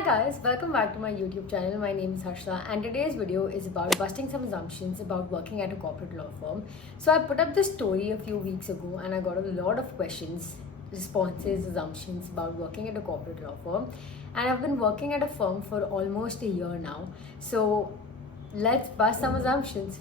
Hi guys, welcome back to my YouTube channel. My name is Harshita and today's video is about busting some assumptions about working at a corporate law firm. So I put up this story a few weeks ago and I got a lot of questions, responses, assumptions about working at a corporate law firm. And I've been working at a firm for almost a year now. So let's bust some assumptions.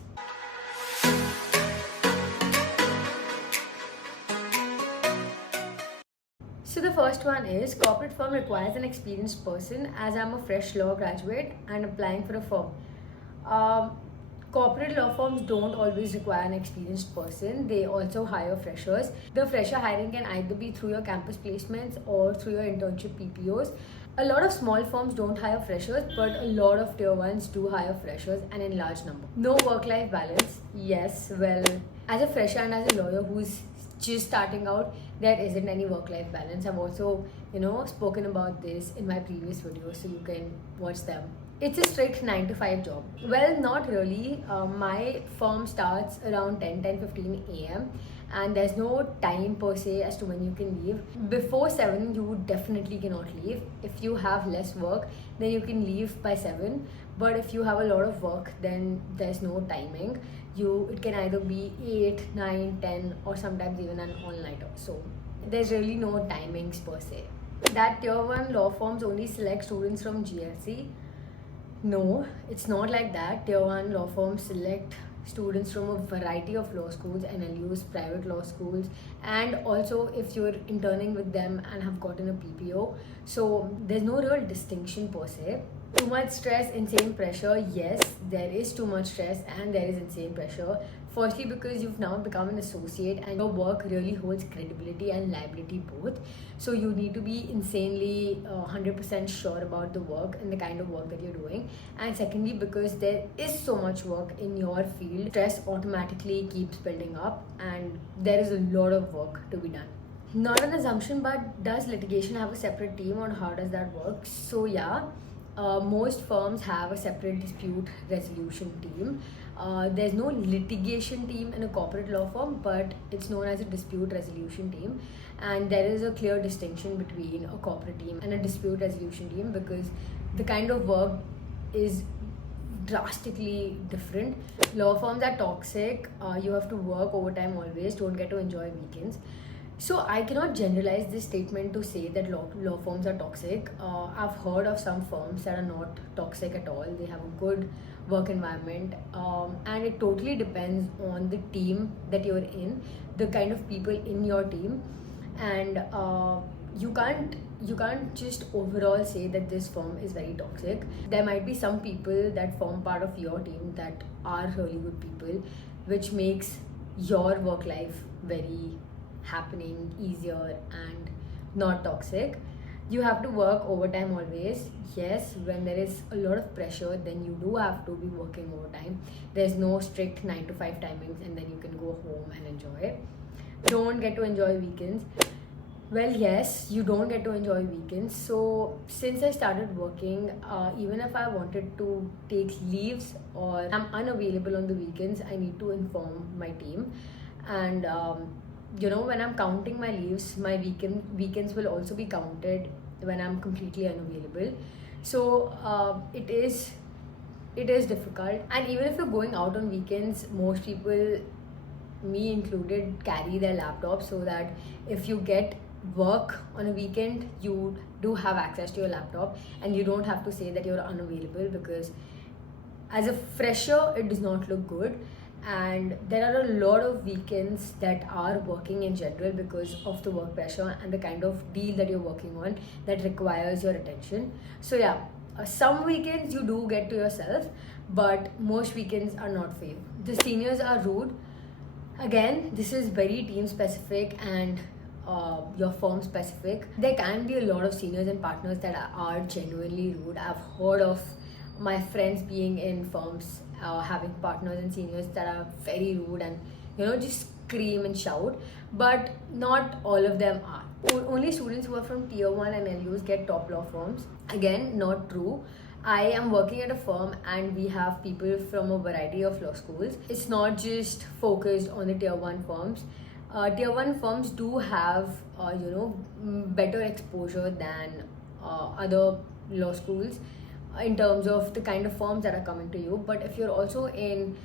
So the first one is corporate firm requires an experienced person, as I'm a fresh law graduate and applying for a firm. Corporate law firms don't always require an experienced person. They also hire freshers. The fresher hiring can either be through your campus placements or through your internship PPOs. A lot of small firms don't hire freshers, but a lot of tier ones do hire freshers and in large number. No work-life balance. Yes, well, as a fresher and as a lawyer who's just starting out, there isn't any work-life balance. I've also, spoken about this in my previous videos, so you can watch them. It's a strict 9 to 5 job. Well, not really. My firm starts around 10:15 a.m. and there's no time per se as to when you can leave. Before 7, you definitely cannot leave. If you have less work, then you can leave by 7. But if you have a lot of work, then there's no timing. It can either be 8, 9, 10 or sometimes even an all-nighter. So there's really no timings per se. That tier 1 law firms only select students from GLC. No, it's not like that. Tier 1 law firms select students from a variety of law schools, NLUs, private law schools, and also if you're interning with them and have gotten a PPO. So there's no real distinction per se. Too much stress, insane pressure. Yes, there is too much stress and there is insane pressure. Firstly, because you've now become an associate and your work really holds credibility and liability both. So you need to be insanely 100% sure about the work and the kind of work that you're doing. And secondly, because there is so much work in your field, stress automatically keeps building up and there is a lot of work to be done. Not an assumption, but does litigation have a separate team or how does that work? So yeah. Most firms have a separate dispute resolution team. There's no litigation team in a corporate law firm, but it's known as a dispute resolution team. And there is a clear distinction between a corporate team and a dispute resolution team because the kind of work is drastically different. Law firms are toxic. You have to work overtime always, don't get to enjoy weekends. So I cannot generalize this statement to say that law firms are toxic. I've heard of some firms that are not toxic at all. They have a good work environment, and it totally depends on the team that you're in, the kind of people in your team, and you can't just overall say that this firm is very toxic. There might be some people that form part of your team that are really good people, which makes your work life very happening, easier and not toxic. You have to work overtime always. Yes, when there is a lot of pressure, then you do have to be working overtime. There's no strict 9 to 5 timings and then you can go home and enjoy. Don't get to enjoy weekends. Well, yes, you don't get to enjoy weekends. So since I started working, even if I wanted to take leaves or I'm unavailable on the weekends, I need to inform my team. And when I'm counting my leaves, my weekends will also be counted when I'm completely unavailable. So it is difficult. And even if you're going out on weekends, most people, me included, carry their laptops so that if you get work on a weekend, you do have access to your laptop and you don't have to say that you're unavailable, because as a fresher, it does not look good. And there are a lot of weekends that are working in general because of the work pressure and the kind of deal that you're working on that requires your attention. So yeah, some weekends you do get to yourself, but most weekends are not for you. The seniors are rude. Again, this is very team specific and your firm specific. There can be a lot of seniors and partners that are genuinely rude. I've heard of my friends being in firms having partners and seniors that are very rude and just scream and shout, but not all of them are. Only students who are from tier 1 and NLUs get top law firms. Again, not true. I am working at a firm and we have people from a variety of law schools. It's not just focused on the tier 1 firms. Tier 1 firms do have better exposure than other law schools in terms of the kind of firms that are coming to you. But if you're also in,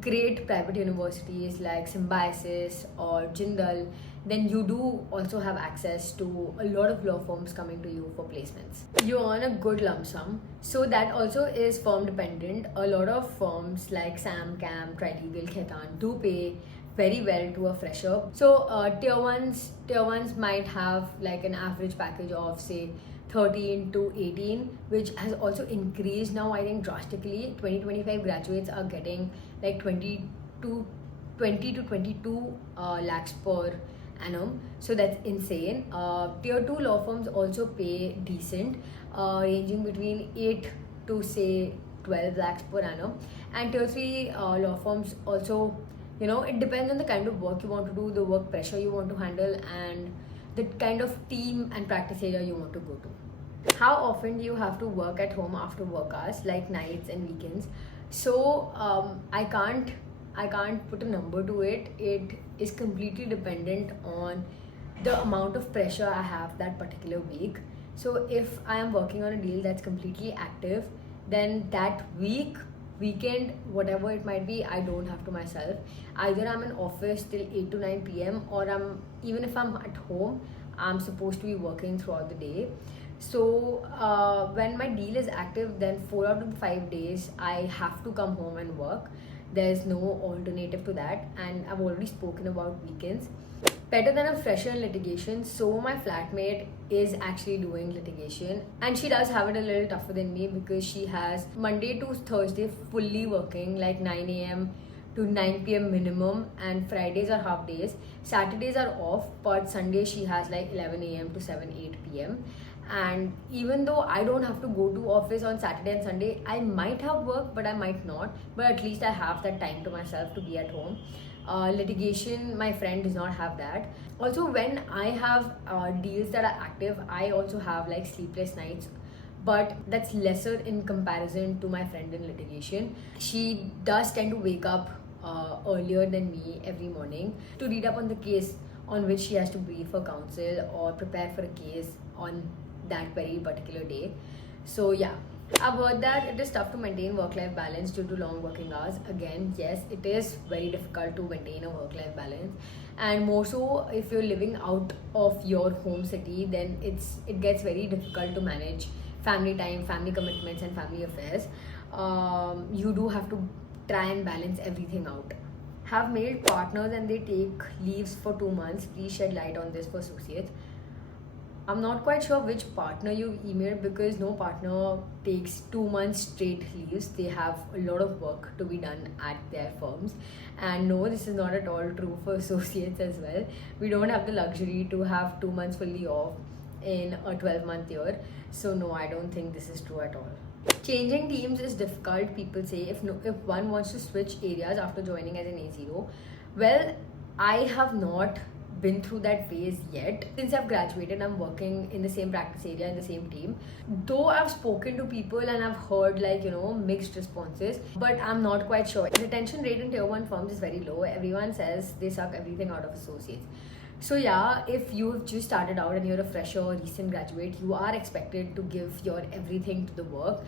great private universities like Symbiosis or Jindal, then you do also have access to a lot of law firms coming to you for placements. You earn a good lump sum, so that also is firm dependent. A lot of firms like Sam, Cam, Trilegal, Khaitan do pay very well to a fresher. So tier ones might have like an average package of say 13 to 18, which has also increased now, I think, drastically. 2025 graduates are getting like 20 to 22 lakhs per annum, so that's insane. Tier 2 law firms also pay decent, ranging between 8 to say 12 lakhs per annum. And tier 3 law firms also, it depends on the kind of work you want to do, the work pressure you want to handle, and the kind of team and practice area you want to go to. How often do you have to work at home after work hours, like nights and weekends? So I can't put a number to it. It is completely dependent on the amount of pressure I have that particular week. So if I am working on a deal that's completely active, then that weekend, whatever it might be, I don't have to myself. Either I'm in office till 8 to 9 p.m. or even if I'm at home, I'm supposed to be working throughout the day. So when my deal is active, then 4 out of the 5 days I have to come home and work. There's no alternative to that, and I've already spoken about weekends. Better than a fresher in litigation. So my flatmate is actually doing litigation, and she does have it a little tougher than me because she has Monday to Thursday fully working, like 9 a.m. to 9 p.m. minimum, and Fridays are half days. Saturdays are off, but Sunday she has like 11 a.m. to 8 p.m. And even though I don't have to go to office on Saturday and Sunday, I might have work, but I might not. But at least I have that time to myself to be at home. Litigation, my friend does not have that. Also, when I have deals that are active, I also have like sleepless nights, but that's lesser in comparison to my friend in litigation. She does tend to wake up earlier than me every morning to read up on the case on which she has to brief her counsel or prepare for a case on that very particular day. So yeah, I've heard that it is tough to maintain work-life balance due to long working hours. Again, yes, it is very difficult to maintain a work-life balance, and more so if you're living out of your home city, then it gets very difficult to manage family time, family commitments, and family affairs. You do have to try and balance everything out. Have male partners and they take leaves for 2 months. Please shed light on this for associates. I'm not quite sure which partner you emailed, because no partner takes 2 months straight leaves. They have a lot of work to be done at their firms. And no, this is not at all true for associates as well. We don't have the luxury to have 2 months fully off in a 12-month year. So no, I don't think this is true at all. Changing teams is difficult, people say, if one wants to switch areas after joining as an A0. Well, I have not been through that phase yet. Since I've graduated, I'm working in the same practice area, in the same team. Though I've spoken to people and I've heard mixed responses, but I'm not quite sure. Retention rate in tier 1 firms is very low. Everyone says they suck everything out of associates. So yeah, if you've just started out and you're a fresher or recent graduate, you are expected to give your everything to the work.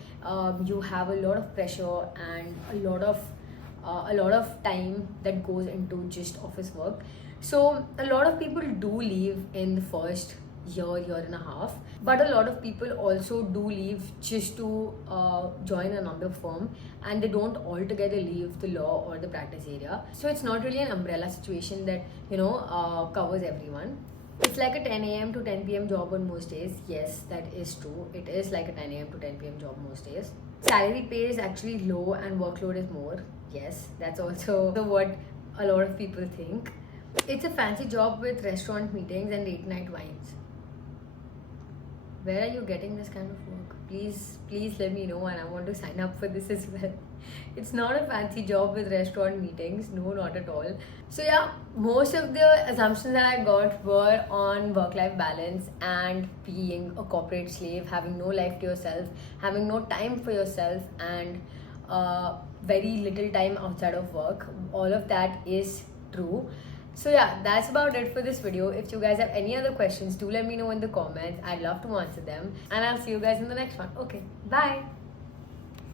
You have a lot of pressure and a lot of time that goes into just office work. So a lot of people do leave in the first year and a half, but a lot of people also do leave just to join another firm, and they don't altogether leave the law or the practice area. So it's not really an umbrella situation that covers everyone. It's like a 10 a.m. to 10 p.m. job on most days. Yes, that is true. It is like a 10 a.m. to 10 p.m. job most days. Salary pay is actually low and workload is more. Yes, that's also what a lot of people think. It's a fancy job with restaurant meetings and late night wines. Where are you getting this kind of work? Please let me know, and I want to sign up for this as well. It's not a fancy job with restaurant meetings. No, not at all. So yeah, most of the assumptions that I got were on work-life balance and being a corporate slave, having no life to yourself, having no time for yourself, and very little time outside of work. All of that is true. So yeah, that's about it for this video. If you guys have any other questions, do let me know in the comments. I'd love to answer them. And I'll see you guys in the next one. Okay, bye.